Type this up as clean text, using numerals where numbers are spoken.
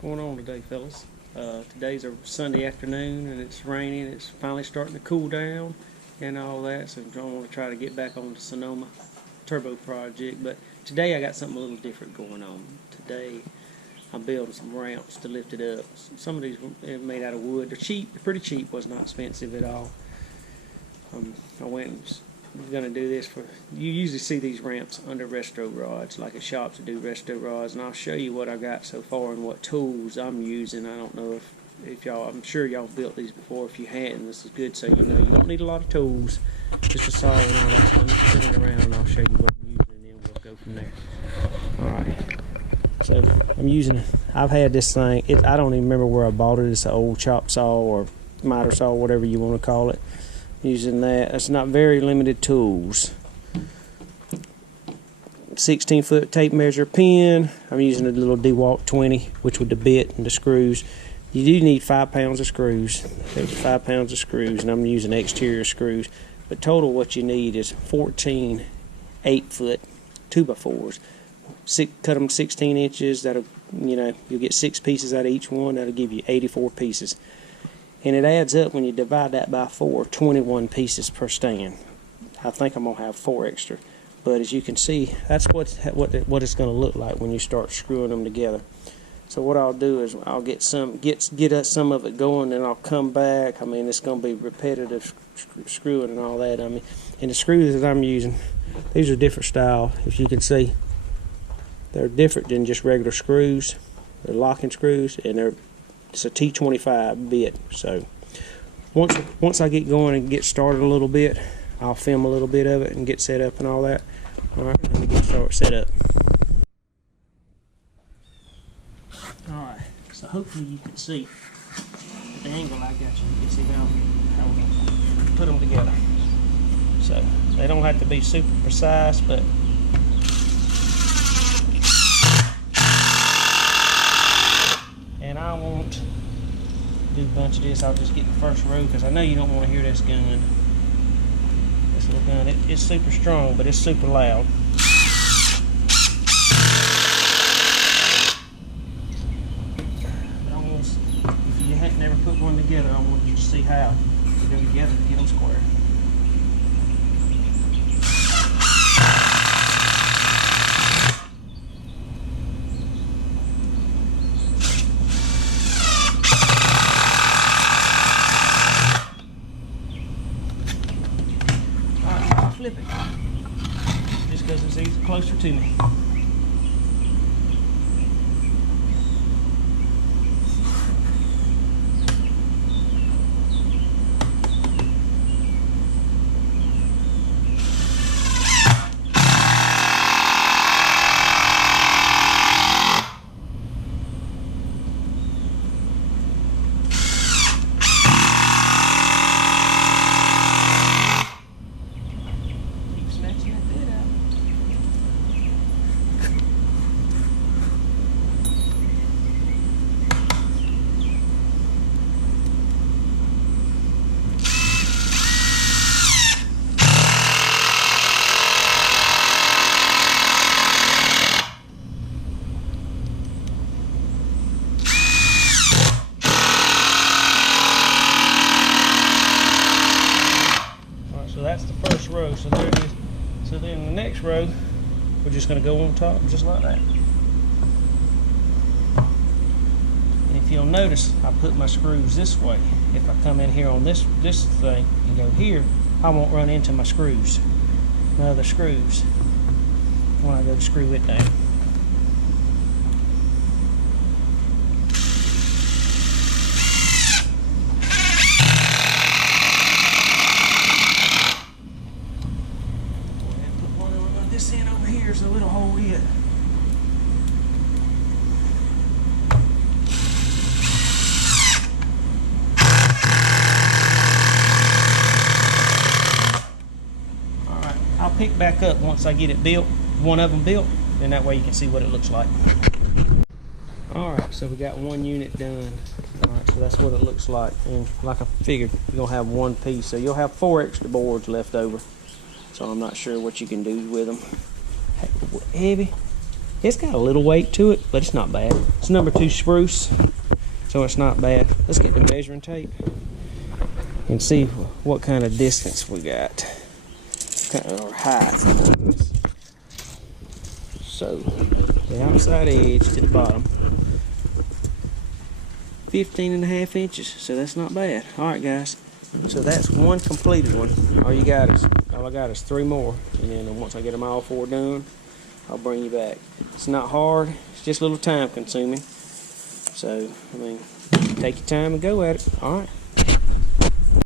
Going on today, fellas? Today's a Sunday afternoon and it's raining. It's finally starting to cool down and all that, so I want to try to get back on the Sonoma Turbo project. But today I got something a little different going on. Today I'm building some ramps to lift it up. Some of these are made out of wood. They're cheap. They're pretty cheap. Was not expensive at all. I went and was going to do this for. You usually see these ramps under resto rods, like at shops that do resto rods, and I'll show you what I got so far and what tools I'm using. I don't know if y'all. I'm sure y'all built these before. If you hadn't, this is good, so you know you don't need a lot of tools. Just a saw and all that. So I'm just spinning around and I'll show you what I'm using, and then we'll go from there. All right. So I'm using. I've had this thing. I don't even remember where I bought it. It's an old chop saw or miter saw, whatever you want to call it. Using that. It's not very limited tools. 16-foot tape measure pin. I'm using a little DeWalt 20, which with the bit and the screws. You do need 5 pounds of screws. There's 5 pounds of screws, and I'm using exterior screws. But total, what you need is 14 8-foot 2x4s. Cut them 16 inches. That'll, you'll get 6 pieces out of each one. That'll give you 84 pieces. And it adds up when you divide that by 4, 21 pieces per stand. I think I'm going to have 4 extra. But as you can see, that's what it's going to look like when you start screwing them together. So what I'll do is I'll get some of it going, and I'll come back. I mean, it's going to be repetitive screwing and all that. I mean, and the screws that I'm using, these are different style. If you can see, they're different than just regular screws. They're locking screws, and it's a T25 bit. So once I get going and get started a little bit, I'll film a little bit of it and get set up and all that. All right, let me get set up. All right, so hopefully you can see the angle I got you can see how we're going to put them together. So they don't have to be super precise, but and I won't do a bunch of this. I'll just get the first row because I know you don't want to hear this gun. This little gun, it's super strong, but it's super loud. But if you hadn't never put one together, I want you to see how they go together to get them square. Flip it, just because it's easy, closer to me. That's the first row, so there it is. So then the next row, we're just going to go on top just like that. And if you'll notice, I put my screws this way. If I come in here on this thing and go here, I won't run into my screws, my other screws, when I go to screw it down. This end over here so it'll hold it. Alright, I'll pick back up once I get it built, one of them built, and that way you can see what it looks like. Alright, so we got one unit done. Alright, so that's what it looks like. And like I figured, you're going to have one piece, so you'll have 4 extra boards left over. So I'm not sure what you can do with them. Heavy. It's got a little weight to it, but it's not bad. It's number 2 spruce, so it's not bad. Let's get the measuring tape and see what kind of distance we got, or height. So the outside edge to the bottom, 15.5 inches, so that's not bad. All right, guys, so that's one completed one. All I got is 3 more, and then once I get them all 4 done, I'll bring you back. It's not hard, it's just a little time consuming. So, I mean, take your time and go at it. All right.